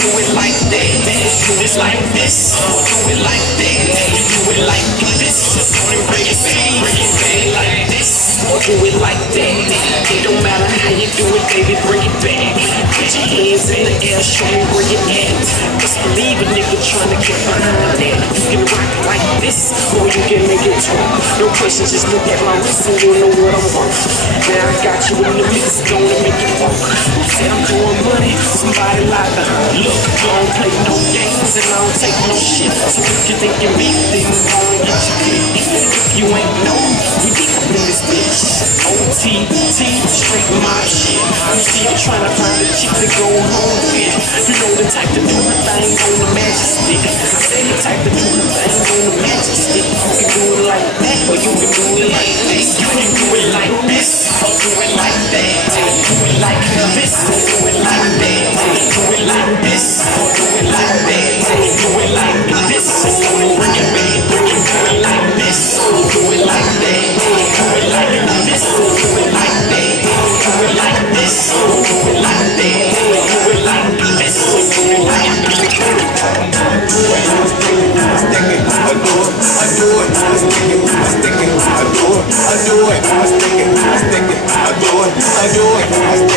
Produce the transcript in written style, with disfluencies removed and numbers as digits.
do it like that. Do it like this. Do it like that. You do it like this. Bring it back like this. Or do it like that. It don't matter how you do it, baby, bring it back. Put your hands in the air, show me where you at. Just believe a nigga trying to get behind that. You can rock it like this, or you can make it talk. No questions, just look at my wrist and you'll know what I'm worth. Now I got you in the mix, gonna make it work. Say I'm doing money, somebody like that. Look, I don't play no games and I don't take no shit. So if you think you're me, then you gonna get your dick. If you ain't know, we deep up in this bitch. OTT, straight my shit. You see, I'm trying to find a chick to go home with. You know the type to do her thing on the magic stick. I say the type to do her thing on the magic stick. You can do it like that, or you can do it like this. You can do it like this, or do it like that. Do it like this, or do it like that. Do it like this, or do it like that. Do it like this, or bring it back. Bring it, do it like this, or do it like that. Do it like this, or do it like that. Do it like this, or do it like that. Do it like this, or do it like I do it.